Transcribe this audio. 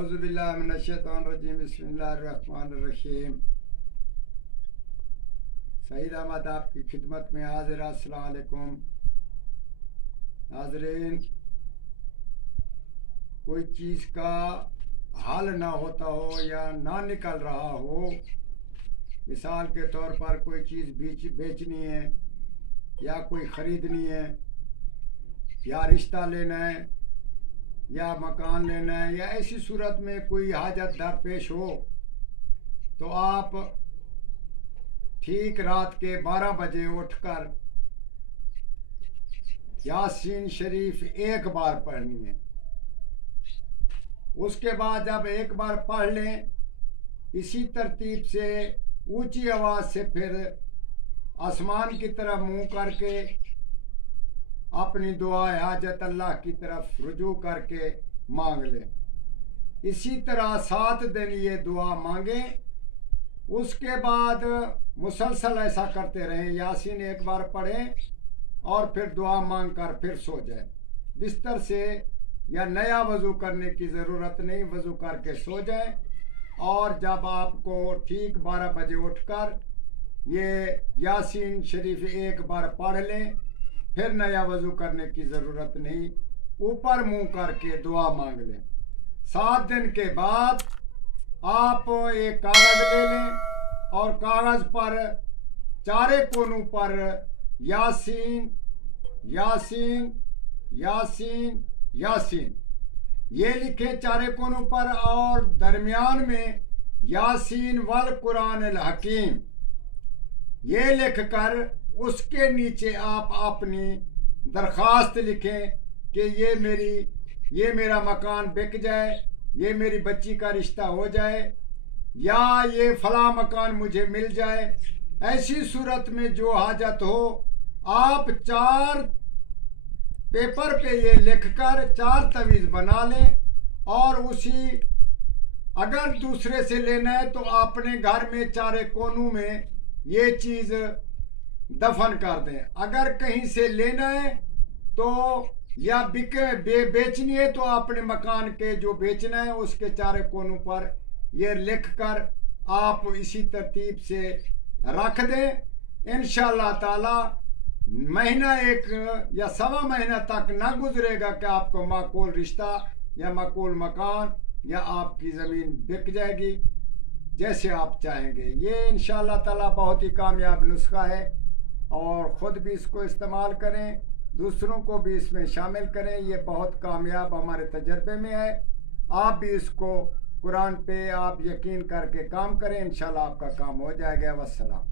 اعوذ باللہ من الشیطان الرجیم بسم اللہ الرحمن الرحیم۔ سعید احمد آپ کی خدمت میں حاضر۔ السلام علیکم ناظرین، کوئی چیز کا حل نہ ہوتا ہو یا نہ نکل رہا ہو، مثال کے طور پر کوئی چیز بیچنی ہے یا کوئی خریدنی ہے یا رشتہ لینا ہے یا مکان لینا ہے یا ایسی صورت میں کوئی حاجت درپیش ہو، تو آپ ٹھیک رات کے 12 بجے اٹھ کر یاسین شریف ایک بار پڑھنی ہے۔ اس کے بعد جب ایک بار پڑھ لیں، اسی ترتیب سے اونچی آواز سے پھر آسمان کی طرف منہ کر کے اپنی دعا حاجت اللہ کی طرف رجوع کر کے مانگ لیں۔ اسی طرح 7 دن یہ دعا مانگیں۔ اس کے بعد مسلسل ایسا کرتے رہیں، یاسین ایک بار پڑھیں اور پھر دعا مانگ کر پھر سو جائیں۔ بستر سے یا نیا وضو کرنے کی ضرورت نہیں، وضو کر کے سو جائیں، اور جب آپ کو ٹھیک 12 بجے اٹھ کر یہ یاسین شریف ایک بار پڑھ لیں، پھر نیا وضو کرنے کی ضرورت نہیں، اوپر منہ کر کے دعا مانگ لیں۔ 7 دن کے بعد آپ ایک کاغذ لے لیں اور کاغذ پر چارے کونوں پر یاسین یاسین یاسین یاسین یہ لکھیں چارے کونوں پر، اور درمیان میں یاسین والقرآن الحکیم یہ لکھ کر اس کے نیچے آپ اپنی درخواست لکھیں کہ یہ میرا مکان بک جائے، یہ میری بچی کا رشتہ ہو جائے، یا یہ فلاں مکان مجھے مل جائے۔ ایسی صورت میں جو حاجت ہو، آپ 4 پیپر پہ یہ لکھ کر 4 تعویذ بنا لیں، اور اگر دوسرے سے لینا ہے تو اپنے گھر میں چارے کونوں میں یہ چیز دفن کر دیں۔ اگر کہیں سے لینا ہے تو یا بیچنی ہے تو اپنے مکان کے جو بیچنا ہے اس کے چارے کونوں پر یہ لکھ کر آپ اسی ترتیب سے رکھ دیں۔ انشاءاللہ تعالی مہینہ 1 یا سوا مہینہ تک نہ گزرے گا کہ آپ کو معقول رشتہ یا معقول مکان یا آپ کی زمین بک جائے گی جیسے آپ چاہیں گے۔ یہ انشاءاللہ تعالی بہت ہی کامیاب نسخہ ہے، اور خود بھی اس کو استعمال کریں، دوسروں کو بھی اس میں شامل کریں۔ یہ بہت کامیاب ہمارے تجربے میں ہے۔ آپ بھی اس کو قرآن پہ آپ یقین کر کے کام کریں، انشاءاللہ آپ کا کام ہو جائے گا۔ والسلام۔